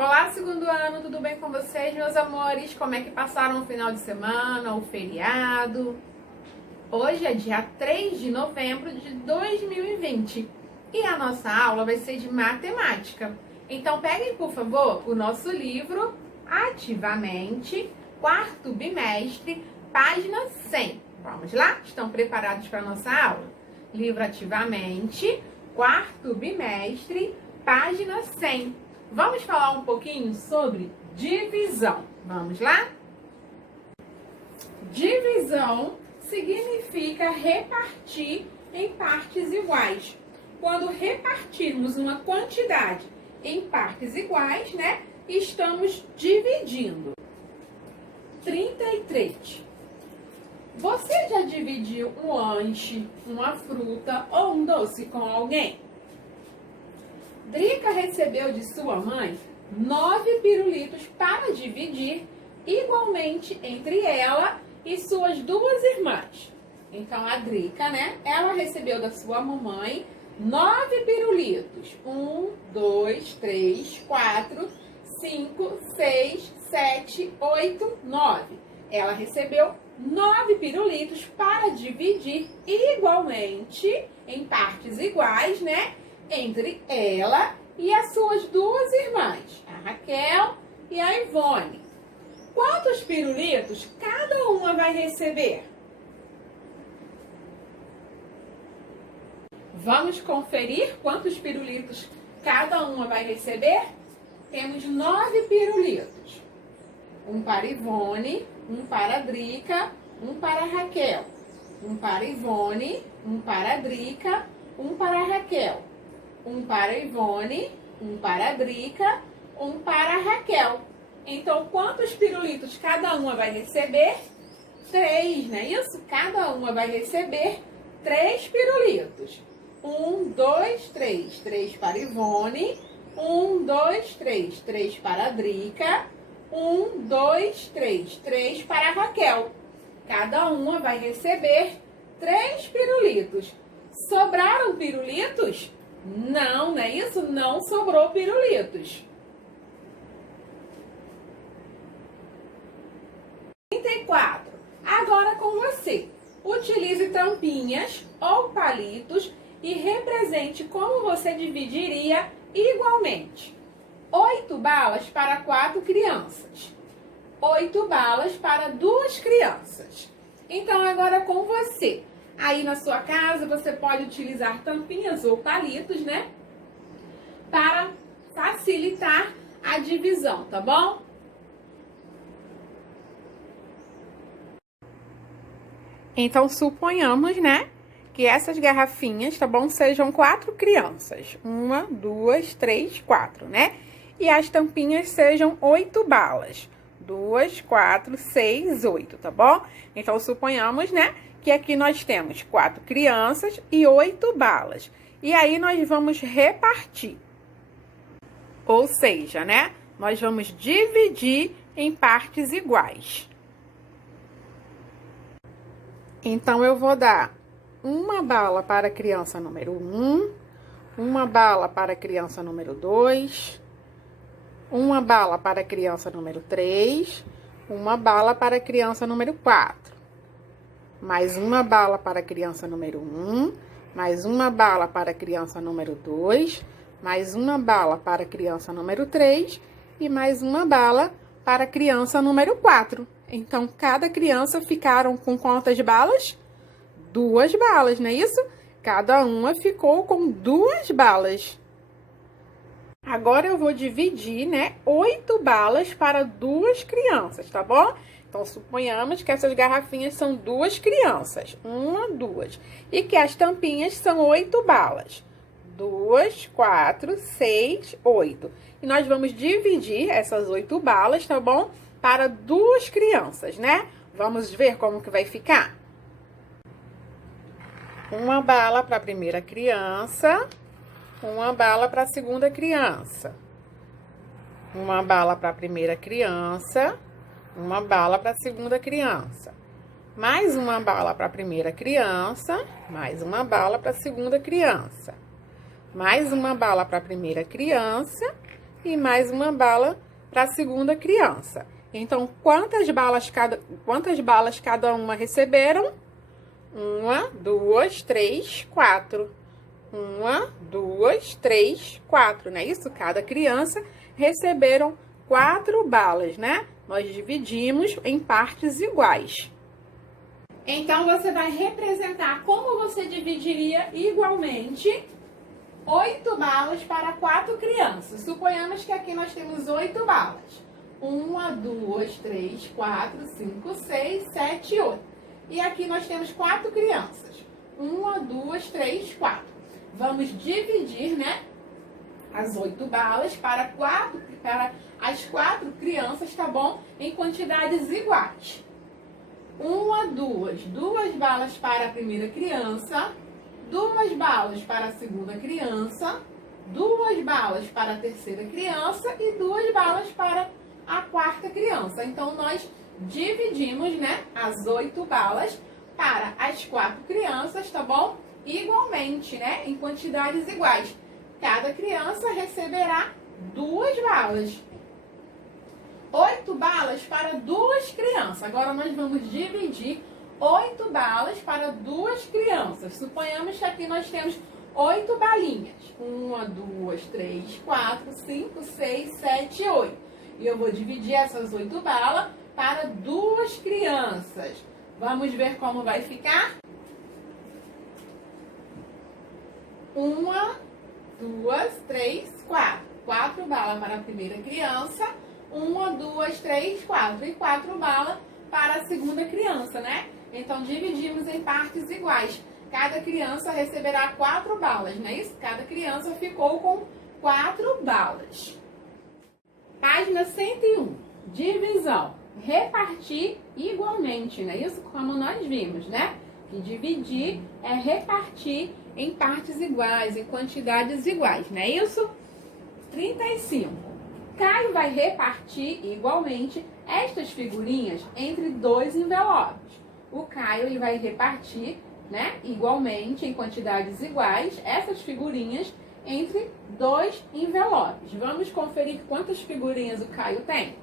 Olá, segundo ano, tudo bem com vocês, meus amores? Como é que passaram o final de semana, o feriado? Hoje é dia 3 de novembro de 2020 e a nossa aula vai ser de matemática. Então peguem, por favor, o nosso livro Ativamente, quarto bimestre, página 100. Vamos lá? Estão preparados para a nossa aula? Livro Ativamente, quarto bimestre, página 100. Vamos falar um pouquinho sobre divisão. Vamos lá? Divisão significa repartir em partes iguais. Quando repartirmos uma quantidade em partes iguais, né? Estamos dividindo. 33. Você já dividiu um lanche, uma fruta ou um doce com alguém? Drica recebeu de sua mãe 9 pirulitos para dividir igualmente entre ela e suas duas irmãs. Então, a Drica, né? Ela recebeu da sua mamãe 9 pirulitos. 1, 2, 3, 4, 5, 6, 7, 8, 9. Ela recebeu 9 pirulitos para dividir igualmente, em partes iguais, né? Entre ela e as suas duas irmãs, a Raquel e a Ivone. Quantos pirulitos cada uma vai receber? Vamos conferir quantos pirulitos cada uma vai receber? Temos 9 pirulitos. Um para Ivone, um para Drica, um para Raquel. Um para Ivone, um para Drica, um para Raquel. Um para Ivone, um para Drica, um para Raquel. Então, quantos pirulitos cada uma vai receber? 3, não é isso? Cada uma vai receber 3 pirulitos. 1, 2, 3. 3 para Ivone. 1, 2, 3. 3 para Drica. 1, 2, 3. 3 para Raquel. Cada uma vai receber 3 pirulitos. Sobraram pirulitos? Não, não é isso? Não sobrou pirulitos. 34. Agora com você. Utilize tampinhas ou palitos e represente como você dividiria igualmente. 8 balas para 4 crianças. 8 balas para 2 crianças. Então, agora com você. Aí na sua casa você pode utilizar tampinhas ou palitos, né? Para facilitar a divisão, tá bom? Então suponhamos, né? Que essas garrafinhas, tá bom? Sejam 4 crianças. 1, 2, 3, 4, né? E as tampinhas sejam 8 balas. 2, 4, 6, 8, tá bom? Então suponhamos, né? Que aqui nós temos 4 crianças e 8 balas. E aí nós vamos repartir. Ou seja, né? Nós vamos dividir em partes iguais. Então, eu vou dar uma bala para a criança número 1, uma bala para a criança número 2, uma bala para a criança número 3, uma bala para a criança número 4. Mais uma bala para a criança número 1, mais uma bala para a criança número 2, mais uma bala para a criança número 3 e mais uma bala para a criança número 4. Então, cada criança ficaram com quantas balas? 2 balas, não é isso? Cada uma ficou com 2 balas. Agora eu vou dividir, né, 8 balas para 2 crianças, tá bom? Então, suponhamos que essas garrafinhas são 2 crianças. 1, 2. E que as tampinhas são 8 balas. 2, 4, 6, 8. E nós vamos dividir essas 8 balas, tá bom? Para 2 crianças, né? Vamos ver como que vai ficar? Uma bala para a primeira criança. Uma bala para a segunda criança. Uma bala para a primeira criança. Uma bala para a segunda criança. Mais uma bala para a primeira criança. Mais uma bala para a segunda criança. Mais uma bala para a primeira criança. e mais uma bala para a segunda criança. Então, quantas balas cada uma receberam? 1, 2, 3, 4. 1, 2, 3, 4, não é isso? Cada criança receberam 4 balas, né? Nós dividimos em partes iguais. Então, você vai representar como você dividiria igualmente 8 balas para 4 crianças. Suponhamos que aqui nós temos 8 balas. 1, 2, 3, 4, 5, 6, 7, 8. E aqui nós temos 4 crianças. 1, 2, 3, 4. Vamos dividir, né, as 8 balas para as 4 crianças, tá bom? Em quantidades iguais. 1, 2 balas para a primeira criança, 2 balas para a segunda criança, 2 balas para a terceira criança e 2 balas para a quarta criança. Então, nós dividimos, né, as 8 balas para as 4 crianças, tá bom? Igualmente, né, em quantidades iguais. Cada criança receberá 2 balas. 8 balas para 2 crianças. Agora, nós vamos dividir 8 balas para 2 crianças. Suponhamos que aqui nós temos 8 balinhas. 1, 2, 3, 4, 5, 6, 7, 8. E eu vou dividir essas 8 balas para 2 crianças. Vamos ver como vai ficar? 1, 2, 3, 4. 4 balas para a primeira criança. 1, 2, 3, 4. E 4 balas para a segunda criança, né? Então, dividimos em partes iguais. Cada criança receberá 4 balas, não é isso? Cada criança ficou com 4 balas. Página 101. Divisão. Repartir igualmente, não é isso? Como nós vimos, né? Que dividir é repartir em partes iguais, em quantidades iguais, não é isso? 35. Caio vai repartir igualmente estas figurinhas entre 2 envelopes. O Caio ele vai repartir, né, igualmente, em quantidades iguais, essas figurinhas entre 2 envelopes. Vamos conferir quantas figurinhas o Caio tem?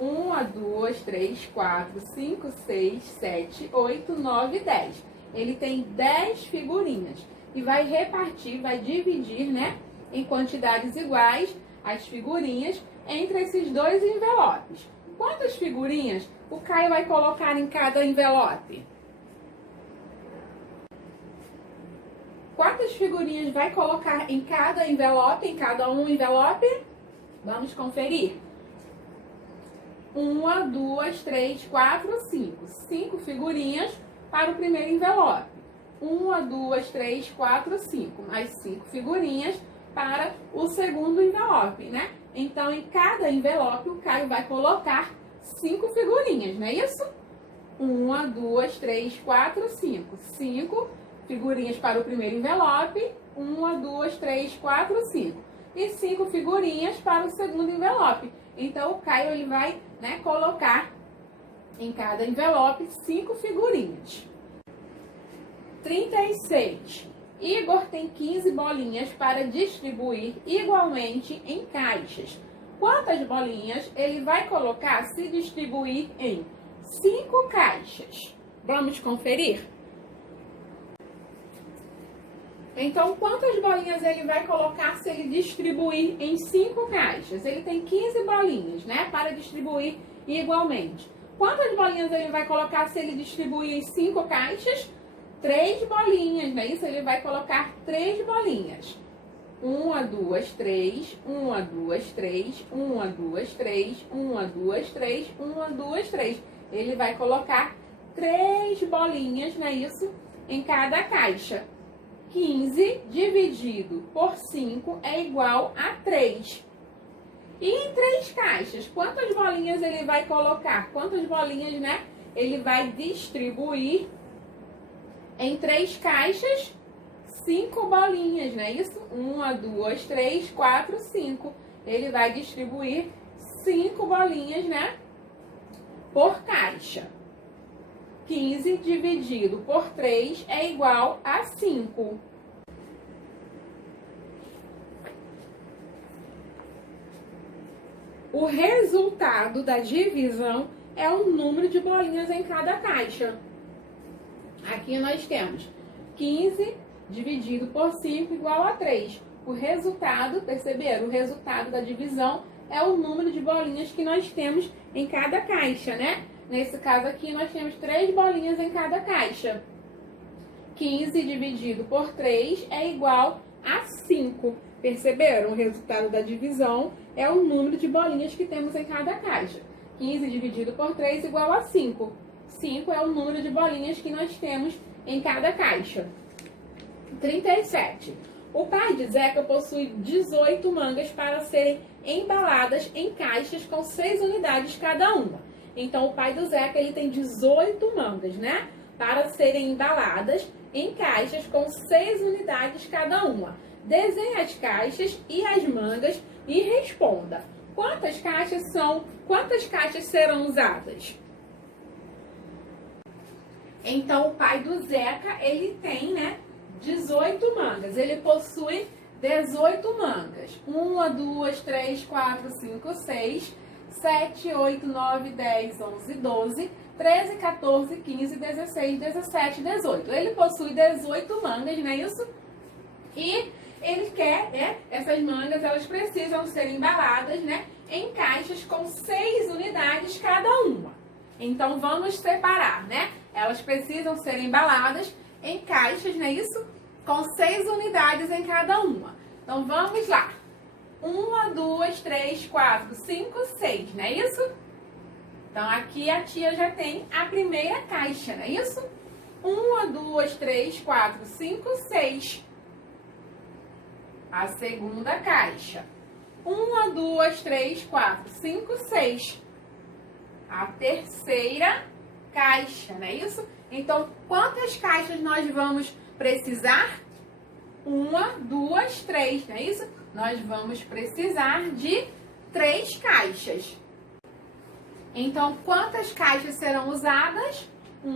1, 2, 3, 4, 5, 6, 7, 8, 9, 10. Ele tem 10 figurinhas e vai repartir, vai dividir, né, em quantidades iguais as figurinhas entre esses 2 envelopes. Quantas figurinhas o Caio vai colocar em cada envelope? Quantas figurinhas vai colocar em cada envelope, em cada um envelope? Vamos conferir. 1, 2, 3, 4, 5. 5 figurinhas para o primeiro envelope. 1, 2, 3, 4, 5. Mais 5 figurinhas para o segundo envelope, né? Então, em cada envelope, o Caio vai colocar 5 figurinhas, não é isso? 1, 2, 3, 4, 5. 5 figurinhas para o primeiro envelope. 1, 2, 3, 4, 5. E 5 figurinhas para o segundo envelope. Então, o Caio ele vai, né, colocar em cada envelope 5 figurinhas. 36. Igor tem 15 bolinhas para distribuir igualmente em caixas. Quantas bolinhas ele vai colocar se distribuir em 5 caixas? Vamos conferir? Então, quantas bolinhas ele vai colocar se ele distribuir em 5 caixas? Ele tem 15 bolinhas, né, para distribuir igualmente. Quantas bolinhas ele vai colocar se ele distribuir em 5 caixas? 3 bolinhas, não é isso? Ele vai colocar 3 bolinhas. 1, 2, 3, 1, 2, 3, 1, 2, 3, 1, 2, 3, 1, 2, 3. Ele vai colocar 3 bolinhas, não é isso? Em cada caixa. 15 dividido por 5 é igual a 3. E em 3 caixas, quantas bolinhas ele vai colocar? Quantas bolinhas, né? Ele vai distribuir em 3 caixas, 5 bolinhas, não é isso? 1, 2, 3, 4, 5. Ele vai distribuir 5 bolinhas, né? Por caixa. 15 dividido por 3 é igual a 5. O resultado da divisão é o número de bolinhas em cada caixa. Aqui nós temos 15 dividido por 5 igual a 3. O resultado, perceberam? O resultado da divisão é o número de bolinhas que nós temos em cada caixa, né? Nesse caso aqui, nós temos 3 bolinhas em cada caixa. 15 dividido por 3 é igual a 5. Perceberam? O resultado da divisão é o número de bolinhas que temos em cada caixa. 15 dividido por 3 igual a 5. 5 é o número de bolinhas que nós temos em cada caixa. 37. O pai de Zeca possui 18 mangas para serem embaladas em caixas com 6 unidades cada uma. Então, o pai do Zeca, ele tem 18 mangas, né? Para serem embaladas em caixas com 6 unidades cada uma. Desenhe as caixas e as mangas e responda. Quantas caixas serão usadas? Então, o pai do Zeca, ele tem, né, 18 mangas. Ele possui 18 mangas. 1, 2, 3, 4, 5, 6, 7, 8, 9, 10, 11, 12, 13, 14, 15, 16, 17, 18. Ele possui 18 mangas, não é isso? E ele quer, né, essas mangas, elas precisam ser embaladas, né, em caixas com 6 unidades cada uma. Então, vamos separar, né? Elas precisam ser embaladas em caixas, não é isso? Com 6 unidades em cada uma. Então, vamos lá. 1, 2, 3, 4, 5, 6, não é isso? Então, aqui a tia já tem a primeira caixa, não é isso? 1, 2, 3, 4, 5, 6. A segunda caixa. 1, 2, 3, 4, 5, 6. A terceira caixa, não é isso? Então, quantas caixas nós vamos precisar? 1, 2, 3, não é isso? Nós vamos precisar de 3 caixas. Então, quantas caixas serão usadas? 1,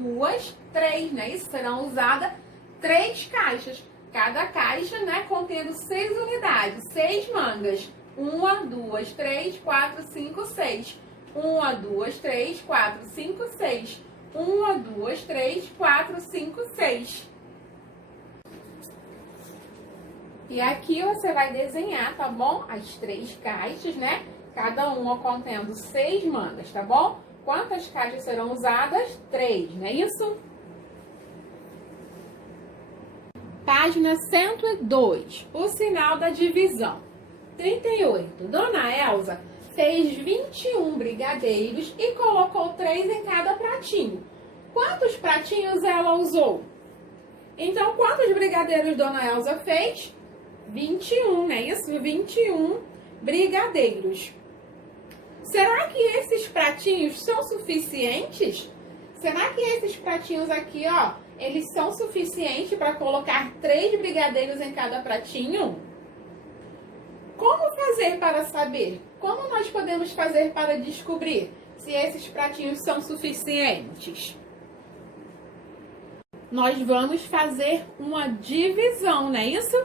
2, 3, não é isso? Serão usadas 3 caixas. Cada caixa, né, contendo 6 unidades, 6 mangas. 1, 2, 3, 4, 5, 6. 1, 2, 3, 4, 5, 6. 1, 2, 3, 4, 5, 6. E aqui você vai desenhar, tá bom? As 3 caixas, né? Cada uma contendo 6 mangas, tá bom? Quantas caixas serão usadas? 3, não é isso? Página 102. O sinal da divisão. 38. Dona Elza fez 21 brigadeiros e colocou 3 em cada pratinho. Quantos pratinhos ela usou? Então, quantos brigadeiros Dona Elza fez? 21, não é isso? 21 brigadeiros. Será que esses pratinhos são suficientes? Será que esses pratinhos aqui, ó, eles são suficientes para colocar 3 brigadeiros em cada pratinho? Como fazer para saber? Como nós podemos fazer para descobrir se esses pratinhos são suficientes? Nós vamos fazer uma divisão, não é isso?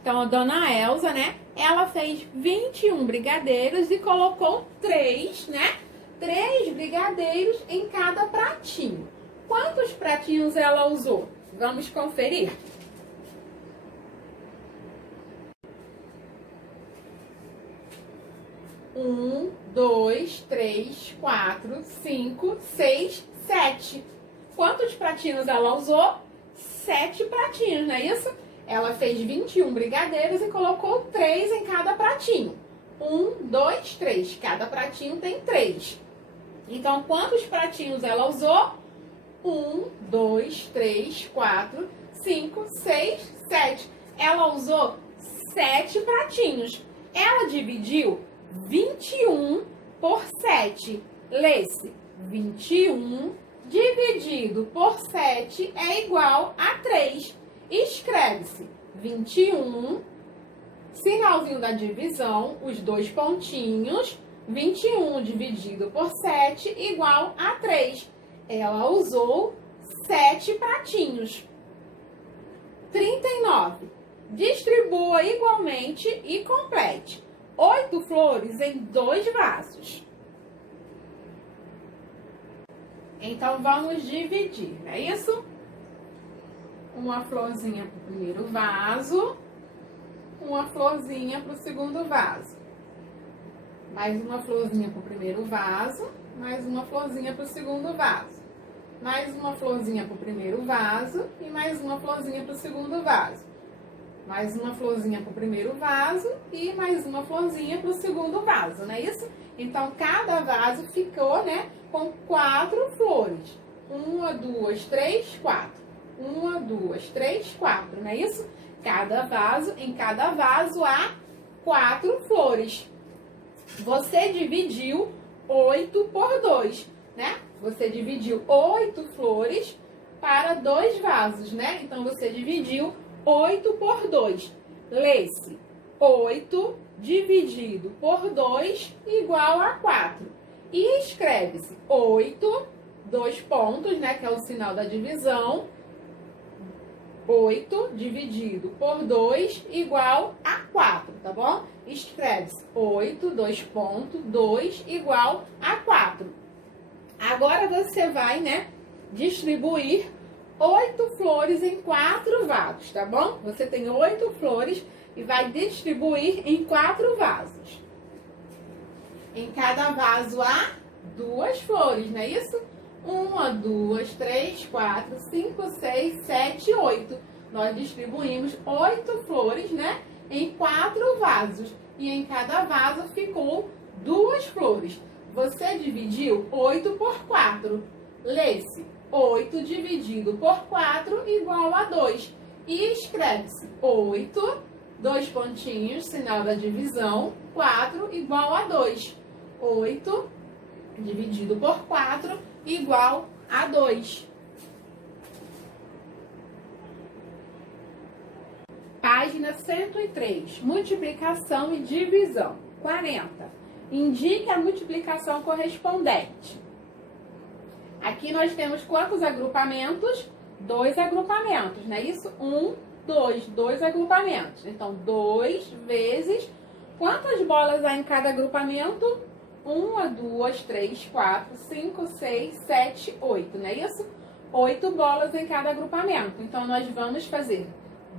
Então, a Dona Elza, né, ela fez 21 brigadeiros e colocou 3, né? 3 brigadeiros em cada pratinho. Quantos pratinhos ela usou? Vamos conferir. 1, 2, 3, 4, 5, 6, 7. Quantos pratinhos ela usou? 7 pratinhos, não é isso? Ela fez 21 brigadeiros e colocou 3 em cada pratinho. 1, 2, 3. Cada pratinho tem 3. Então, quantos pratinhos ela usou? 1, 2, 3, 4, 5, 6, 7. Ela usou 7 pratinhos. Ela dividiu 21 por 7. Lê-se: 21 dividido por 7 é igual a 3. Escreve-se 21, sinalzinho da divisão, os 2 pontinhos, 21 dividido por 7 igual a 3. Ela usou 7 pratinhos. 39. Distribua igualmente e complete. 8 flores em 2 vasos. Então, vamos dividir, não é isso? Uma florzinha para o primeiro vaso, uma florzinha para o segundo vaso. Mais uma florzinha para o primeiro vaso, mais uma florzinha para o segundo vaso. Mais uma florzinha para o primeiro vaso e mais uma florzinha para o segundo vaso. Mais uma florzinha para o primeiro vaso e mais uma florzinha para o segundo vaso, não é isso? Então, cada vaso ficou, né, com 4 flores. 1, 2, 3, 4. 1, 2, 3, 4, não é isso? Em cada vaso há 4 flores. Você dividiu 8 por 2, né? Você dividiu 8 flores para 2 vasos, né? Então, você dividiu 8 por 2. Lê-se 8 dividido por 2 igual a 4. E escreve-se 8, 2 pontos, né? Que é o sinal da divisão. 8 dividido por 2 igual a 4, tá bom? Escreve-se 8, 2 pontos, 2 igual a 4. Agora você vai, né, distribuir 8 flores em 4 vasos, tá bom? Você tem 8 flores e vai distribuir em 4 vasos. Em cada vaso há 2 flores, não é isso? 1, 2, 3, 4, 5, 6, 7, 8. Nós distribuímos 8 flores, né, em 4 vasos. E em cada vaso ficou 2 flores. Você dividiu 8 por 4. Lê-se 8 dividido por 4 igual a 2. E escreve-se 8, 2 pontinhos, sinal da divisão, 4 igual a 2. 8 dividido por 4 igual a 2. Página 103. Multiplicação e divisão. 40. Indique a multiplicação correspondente. Aqui nós temos quantos agrupamentos? 2 agrupamentos, não é isso? 1, 2, 2 agrupamentos. Então, 2 vezes... Quantas bolas há em cada agrupamento? 1, 2, 3, 4, 5, 6, 7, 8, não é isso? 8 bolas em cada agrupamento. Então, nós vamos fazer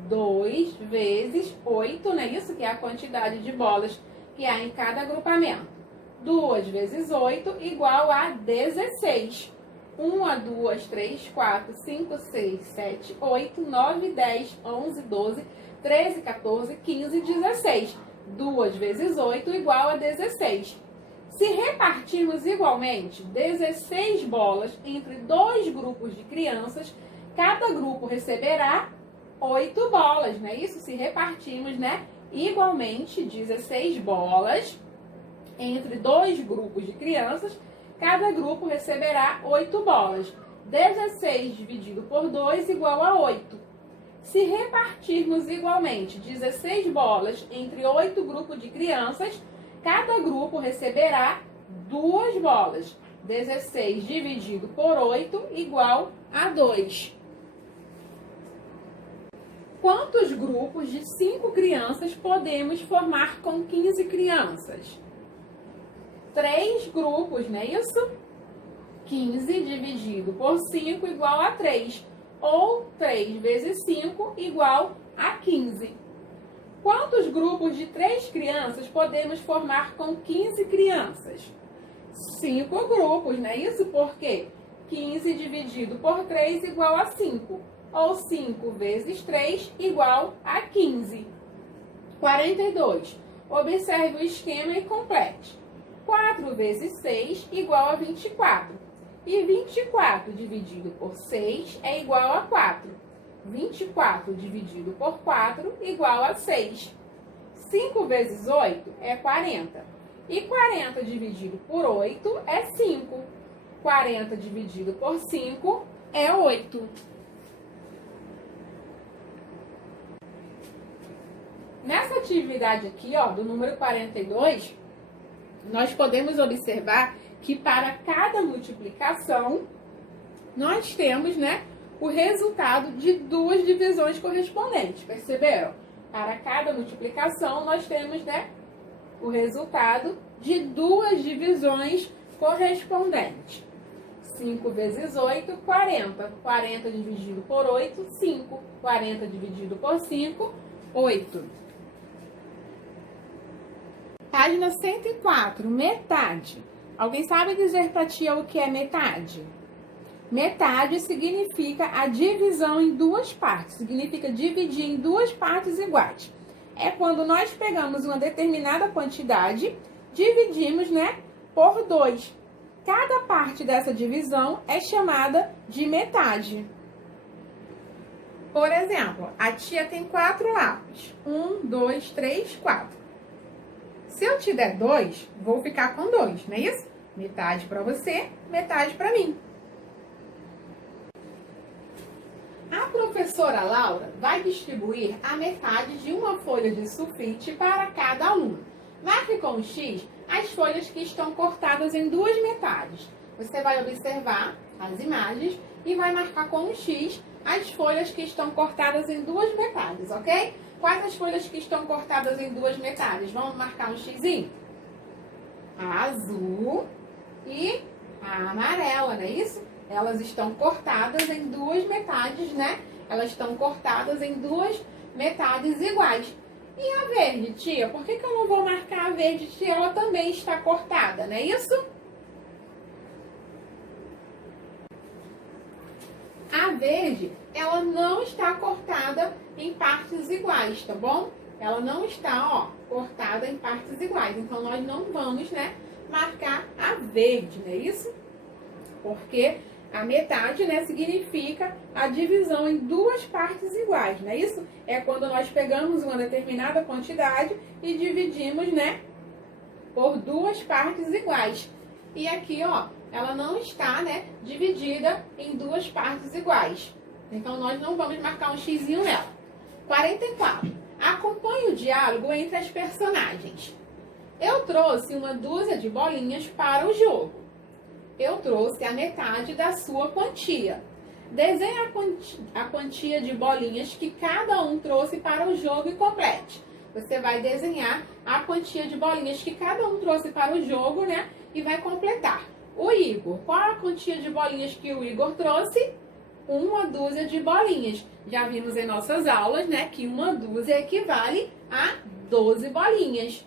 2 vezes 8, não é isso? Que é a quantidade de bolas que há em cada agrupamento. 2 vezes 8 igual a 16. 1, 2, 3, 4, 5, 6, 7, 8, 9, 10, 11, 12, 13, 14, 15, 16. 2 vezes 8 igual a 16. Se repartirmos igualmente 16 bolas entre 2 grupos de crianças, cada grupo receberá 8 bolas, não é isso? Se repartirmos, né, igualmente 16 bolas entre 2 grupos de crianças, cada grupo receberá 8 bolas. 16 dividido por 2 igual a 8. Se repartirmos igualmente 16 bolas entre 8 grupos de crianças, cada grupo receberá 2 bolas. 16 dividido por 8 igual a 2. Quantos grupos de 5 crianças podemos formar com 15 crianças? 3 grupos, não é isso? 15 dividido por 5 igual a 3. Ou 3 vezes 5 igual a 15. Quantos grupos de 3 crianças podemos formar com 15 crianças? 5 grupos, não é isso? Porque 15 dividido por 3 igual a 5. Ou 5 vezes 3 igual a 15. 42. Observe o esquema e complete. 4 vezes 6 igual a 24. E 24 dividido por 6 é igual a 4. 24 dividido por 4 igual a 6. 5 vezes 8 é 40. E 40 dividido por 8 é 5. 40 dividido por 5 é 8. Nessa atividade aqui, ó, do número 42, nós podemos observar que para cada multiplicação, nós temos, né, o resultado de 2 divisões correspondentes, perceberam? Para cada multiplicação, nós temos, né, o resultado de duas divisões correspondentes. 5 vezes 8, 40. 40 dividido por 8, 5. 40 dividido por 5, 8. Página 104, metade. Alguém sabe dizer para a tia o que é metade? Metade significa a divisão em duas partes. Significa dividir em duas partes iguais. É quando nós pegamos uma determinada quantidade, dividimos, né, por 2. Cada parte dessa divisão é chamada de metade. Por exemplo, a tia tem 4 lápis. 1, 2, 3, 4. Se eu te der 2, vou ficar com 2, não é isso? Metade para você, metade para mim. A professora Laura vai distribuir a metade de uma folha de sulfite para cada aluno. Marque com X as folhas que estão cortadas em duas metades. Você vai observar as imagens e vai marcar com X as folhas que estão cortadas em duas metades, ok? Quais as folhas que estão cortadas em duas metades? Vamos marcar um Xzinho? A azul e a amarela, não é isso? Elas estão cortadas em duas metades, né? Elas estão cortadas em duas metades iguais. E a verde, tia? Por que eu não vou marcar a verde, tia? Ela também está cortada, não é isso? A verde, ela não está cortada em partes iguais, tá bom? Ela não está, ó, cortada em partes iguais. Então, nós não vamos, né, marcar a verde, não é isso? Porque a metade, né, significa a divisão em duas partes iguais, não é isso? É quando nós pegamos uma determinada quantidade e dividimos, né, por duas partes iguais. E aqui, ó, ela não está, né, dividida em duas partes iguais. Então, nós não vamos marcar um xizinho nela. 44. Acompanhe o diálogo entre as personagens. Eu trouxe uma dúzia de bolinhas para o jogo. Eu trouxe a metade da sua quantia. Desenhe a quantia de bolinhas que cada um trouxe para o jogo e complete. Você vai desenhar a quantia de bolinhas que cada um trouxe para o jogo, né? E vai completar. O Igor, qual a quantia de bolinhas que o Igor trouxe? Uma dúzia de bolinhas. Já vimos em nossas aulas, né, que uma dúzia equivale a 12 bolinhas.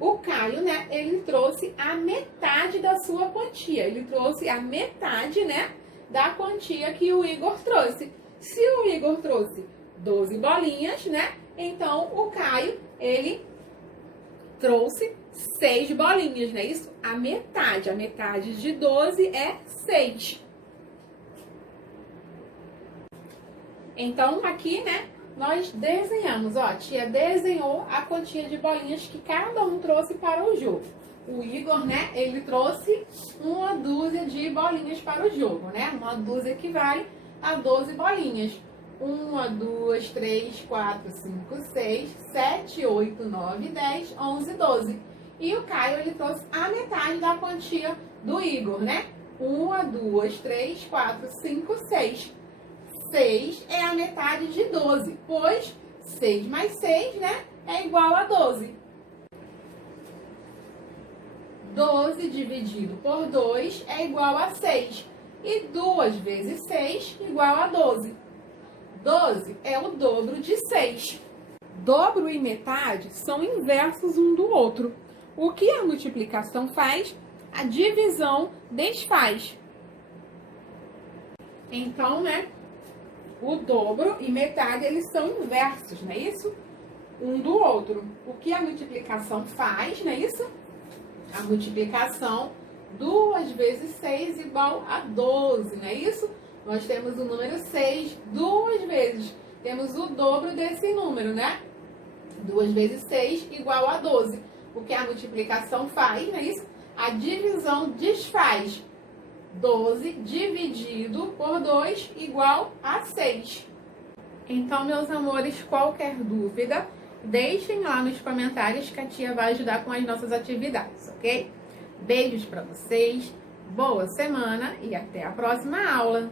O Caio, né, ele trouxe a metade da sua quantia. Ele trouxe a metade, né, da quantia que o Igor trouxe. Se o Igor trouxe 12 bolinhas, né, então o Caio, ele trouxe 6 bolinhas, não é isso? A metade de 12 é 6. Então, aqui, né, nós desenhamos, ó, a tia desenhou a quantia de bolinhas que cada um trouxe para o jogo. O Igor, né, ele trouxe uma dúzia de bolinhas para o jogo, né? Uma dúzia equivale a 12 bolinhas. 1, 2, 3, 4, 5, 6, 7, 8, 9, 10, 11, 12. E o Caio, ele trouxe a metade da quantia do Igor, né? 1, 2, 3, 4, 5, 6. 6 é a metade de 12, pois 6 mais 6, né, é igual a 12. 12 dividido por 2 é igual a 6. E 2 vezes 6 igual a 12. 12 é o dobro de 6. Dobro e metade são inversos um do outro. O que a multiplicação faz, a divisão desfaz. Então, né, o dobro e metade, eles são inversos, não é isso? Um do outro. O que a multiplicação faz, não é isso? A multiplicação, 2 vezes 6 igual a 12, não é isso? Nós temos o número 6 duas vezes. Temos o dobro desse número, né? 2 vezes 6 igual a 12. O que a multiplicação faz, não é isso? A divisão desfaz. 12 dividido por 2 igual a 6. Então, meus amores, qualquer dúvida, deixem lá nos comentários que a tia vai ajudar com as nossas atividades, ok? Beijos para vocês, boa semana e até a próxima aula!